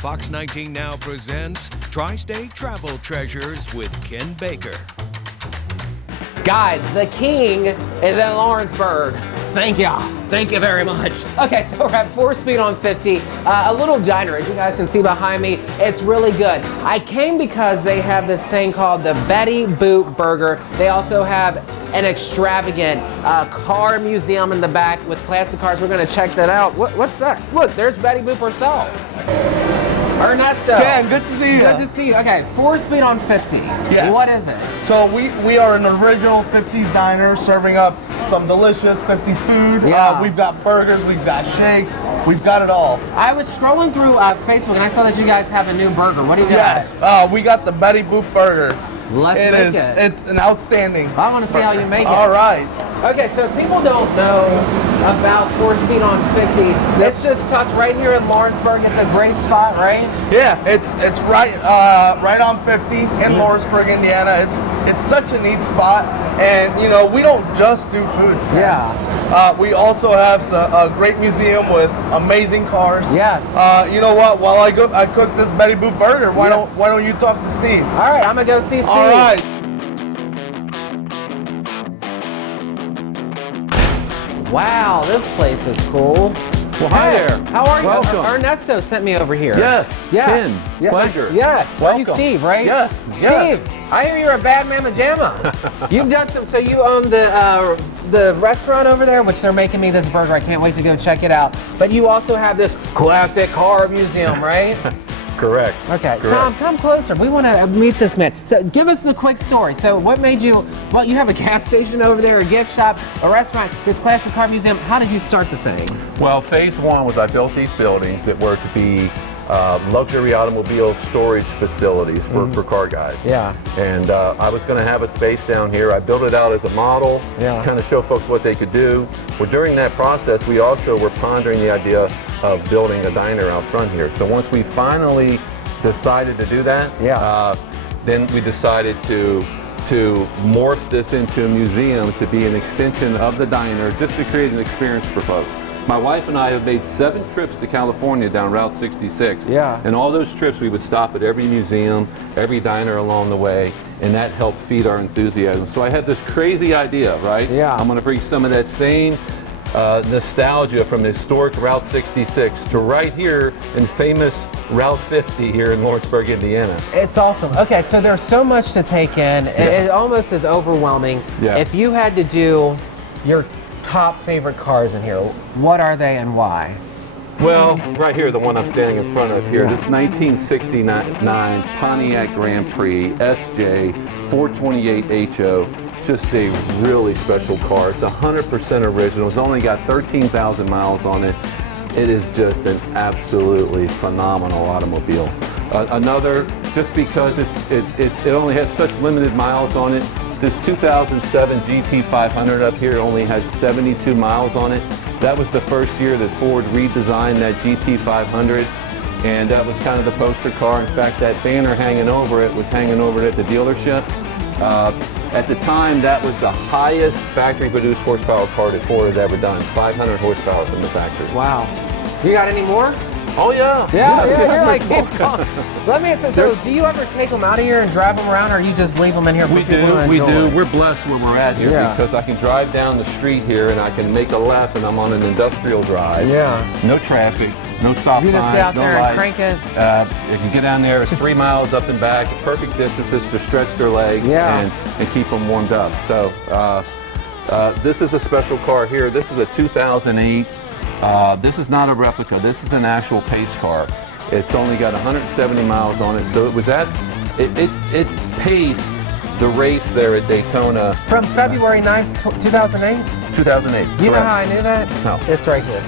Fox 19 Now presents Tri-State Travel Treasures with Ken Baker. Guys, the king is in Lawrenceburg. Thank you. Thank you very much. Okay, so we're at 4-speed on 50. A little diner, as you guys can see behind me. It's really good. I came because they have this thing called the Betty Boop Burger. They also have an extravagant car museum in the back with classic cars. We're gonna check that out. What's that? Look, there's Betty Boop herself. Ernesto. Ken, good to see you. Good to see you. Okay, 4-speed on 50. Yes. What is it? So we are an original 50s diner serving up some delicious 50s food. Yeah. We've got burgers, we've got shakes, we've got it all. I was scrolling through Facebook and I saw that you guys have a new burger. What do you got? Yes, we got the Betty Boop Burger. Let's make it. It's an outstanding. I want to see how you make it. All right. Okay, so if people don't know about 4-speed on 50, it's just tucked right here in Lawrenceburg. It's a great spot, right? Yeah, it's right right on 50 in Lawrenceburg, Indiana. It's such a neat spot, and you know we don't just do food. Yeah. We also have a great museum with amazing cars. Yes. You know what? While I cook this Betty Boop burger, why don't you talk to Steve? All right, I'm gonna go see Steve. All right. Wow, this place is cool. Well, hi there. How are you? Welcome. Ernesto sent me over here. Yes, Ken, pleasure. Yes, Welcome. you Steve, right? Yes, Steve, yes. I hear you're a bad mamma jamma. You've done some, so you own the restaurant over there, which they're making me this burger. I can't wait to go check it out. But you also have this classic car museum, right? Correct. Okay, Correct. Tom, come closer. We want to meet this man. So give us the quick story. So what made you, well, you have a gas station over there, a gift shop, a restaurant, this classic car museum. How did you start the thing? Well, phase one was I built these buildings that were to be luxury automobile storage facilities for car guys. Yeah. And I was going to have a space down here. I built it out as a model, kind of show folks what they could do. Well, during that process, we also were pondering the idea of building a diner out front here. So once we finally decided to do that, then we decided to morph this into a museum to be an extension of the diner, just to create an experience for folks. My wife and I have made 7 trips to California down Route 66. Yeah. And all those trips we would stop at every museum, every diner along the way, and that helped feed our enthusiasm. So I had this crazy idea, right? Yeah. I'm gonna bring some of that same nostalgia from the historic Route 66 to right here in famous Route 50 here in Lawrenceburg, Indiana. It's awesome. Okay, so there's so much to take in. It almost is overwhelming. Yeah. If you had to do your top favorite cars in here, what are they and why? Well, right here, the one I'm standing in front of here, this 1969 Pontiac Grand Prix SJ 428 HO. Just a really special car. It's 100% original. It's only got 13,000 miles on it. It is just an absolutely phenomenal automobile. Another, just because it only has such limited miles on it, this 2007 GT500 up here only has 72 miles on it. That was the first year that Ford redesigned that GT500, and that was kind of the poster car. In fact, that banner hanging over it was hanging over it at the dealership. At the time, that was the highest factory-produced horsepower car that Ford had ever done, 500 horsepower from the factory. Wow. You got any more? Oh yeah. Yeah, you're like, keep going. Let me answer, so do you ever take them out of here and drive them around, or you just leave them in here for We people to do. enjoy? We're blessed where we're at here because I can drive down the street here and I can make a left and I'm on an industrial drive. Yeah. No traffic, no stop signs, You just get out no there lights. and crank it? You can get down there, it's 3 miles up and back, perfect distances to stretch their legs and keep them warmed up. So this is a special car here. This is a 2008. This is not a replica. This is an actual pace car. It's only got 170 miles on it, so it was it paced the race there at Daytona. From February 9th, 2008? 2008. You know how I knew that? No. It's right here.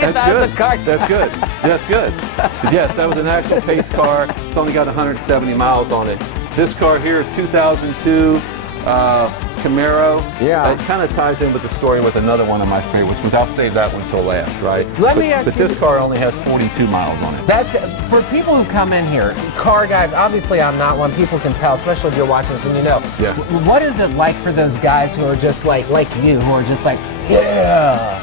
That's good. That's good. That's good. But yes, that was an actual pace car. It's only got 170 miles on it. This car here, 2002 Camaro. Yeah. It kind of ties in with the story with another one of my favorites, which I'll save that one till last, right? Let me ask But you this car only has 42 miles on it. That's for people who come in here, car guys. Obviously, I'm not one. People can tell, especially if you're watching this and you know. Yeah. What is it like for those guys who are just like you, who are just like, yeah?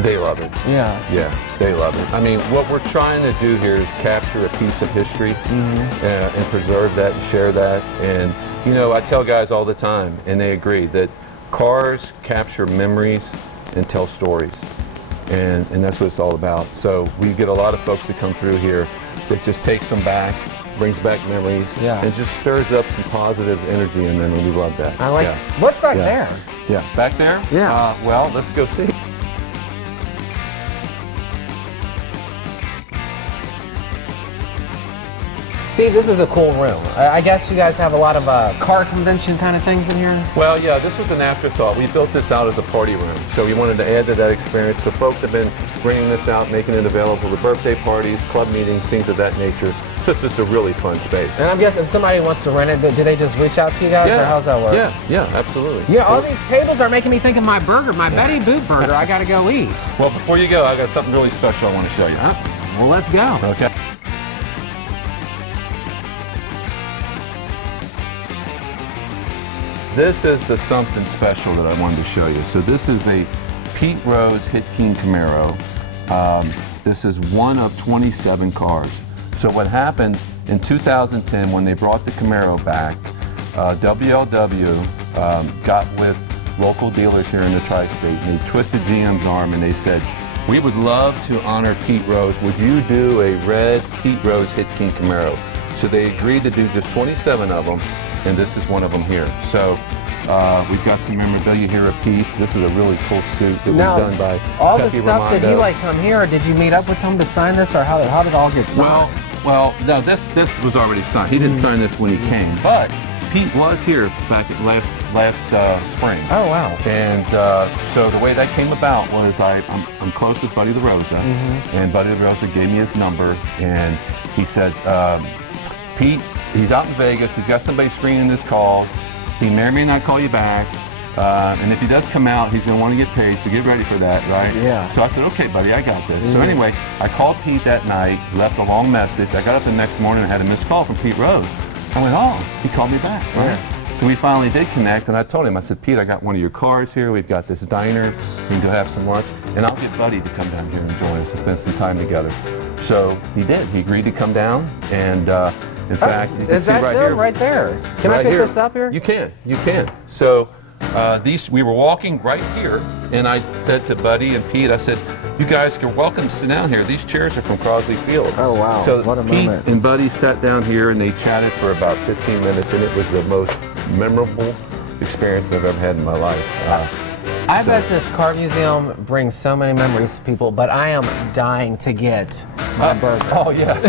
They love it. Yeah, they love it. I mean, what we're trying to do here is capture a piece of history and preserve that and share that. And, you know, I tell guys all the time, and they agree, that cars capture memories and tell stories. And that's what it's all about. So we get a lot of folks that come through here that just takes them back, brings back memories, and just stirs up some positive energy in them, and we love that. I like what's back there? Yeah, back there? Yeah. Well, let's go see. Steve, this is a cool room. I guess you guys have a lot of car convention kind of things in here? Well, yeah, this was an afterthought. We built this out as a party room, so we wanted to add to that experience. So folks have been bringing this out, making it available to birthday parties, club meetings, things of that nature. So it's just a really fun space. And I guess if somebody wants to rent it, do they just reach out to you guys, or how's that work? Yeah, absolutely. Yeah, all these tables are making me think of my burger, my Betty Boop burger. I gotta go eat. Well, before you go, I got something really special I want to show you. Well, let's go. Okay. This is the something special that I wanted to show you. So this is a Pete Rose Hit King Camaro. This is one of 27 cars. So what happened in 2010 when they brought the Camaro back, WLW got with local dealers here in the tri-state, and they twisted GM's arm and they said, we would love to honor Pete Rose. Would you do a red Pete Rose Hit King Camaro? So they agreed to do just 27 of them, and this is one of them here. So we've got some memorabilia here a piece. This is a really cool suit that was done by all Pepe the stuff. Raimondo. Did he like come here, or did you meet up with him to sign this, or how did it all get signed? Well, no, this was already signed. He didn't sign this when he came, but Pete was here back at last spring. Oh wow! And so the way that came about was I'm close with Buddy LaRosa, and Buddy LaRosa gave me his number, and he said, Pete, he's out in Vegas. He's got somebody screening his calls. He may or may not call you back. And if he does come out, he's going to want to get paid, so get ready for that, right? Yeah. So I said, okay, buddy, I got this. So anyway, I called Pete that night, left a long message. I got up the next morning and had a missed call from Pete Rose. I went, oh, he called me back, right? Yeah. So we finally did connect, and I told him, I said, Pete, I got one of your cars here. We've got this diner. We can go have some lunch, and I'll get Buddy to come down here and join us and spend some time together. So he did. He agreed to come down, and in fact, you can see right here. Right there? Can I pick this up here? You can. So we were walking right here, and I said to Buddy and Pete, I said, you guys are welcome to sit down here. These chairs are from Crosley Field. Oh, wow. So what a Pete moment. and Buddy sat down here, and they chatted for about 15 minutes, and it was the most memorable experience that I've ever had in my life. I bet this car museum brings so many memories to people, but I am dying to get my burger. Oh, yes.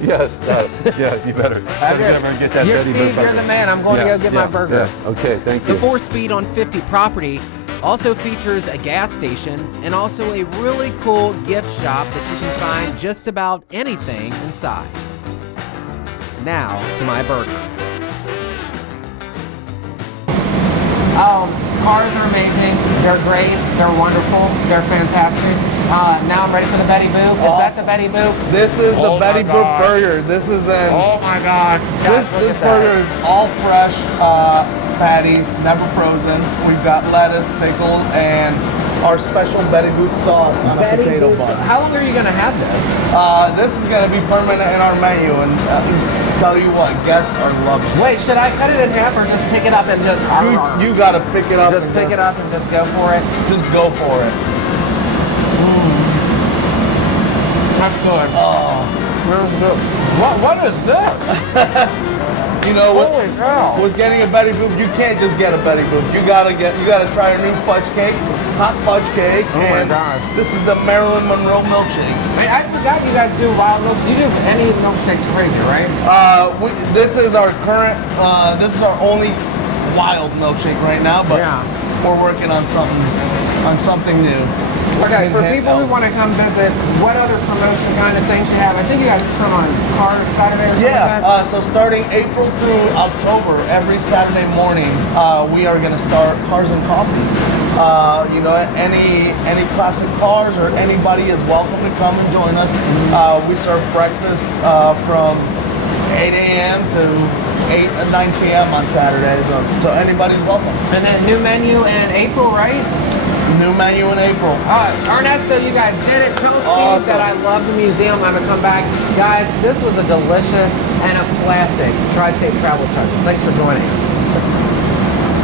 yes, you better get that Betty Boop Steve, burger. you're the man. I'm going to go get my burger. Yeah. Okay, thank you. The 4-Speed on 50 property also features a gas station and also a really cool gift shop that you can find just about anything inside. Now to my burger. Cars are amazing. They're great. They're wonderful. They're fantastic. Now I'm ready for the Betty Boop. Is that the Betty Boop? This is the Betty Boop burger. This is an. Oh my God! This burger is all fresh patties, never frozen. We've got lettuce, pickle, and our special Betty Boop sauce on a potato bun. How long are you gonna have this? This is gonna be permanent in our menu, and tell you what, guests are loving it. Wait, should I cut it in half or just pick it up and just? You gotta pick it up. Just pick it up and just go for it. Just go for it. That's good. Oh, What is this? you know Holy cow. with getting a Betty Boop, you can't just get a Betty Boop. You gotta try our new fudge cake, hot fudge cake. Oh my gosh. This is the Marilyn Monroe milkshake. Hey, I forgot you guys do wild milk. You do any milkshakes crazy, right? This is our current. This is our only wild milkshake right now, but we're working on something new. Okay, for people who want to come visit, what other promotion kind of things you have? I think you guys do some on Cars Saturday or something like that? So starting April through October, every Saturday morning, we are going to start Cars and Coffee. You know, any classic cars or anybody is welcome to come and join us. We serve breakfast from 8 a.m. to 9 p.m. on Saturdays, so anybody's welcome. And then new menu in April, right? New menu in April. Ernesto, you guys did it. Tell Steve Awesome. that I love the museum. I'm going to come back. Guys, this was a delicious and a classic Tri-State Travel Truckers. Thanks for joining us.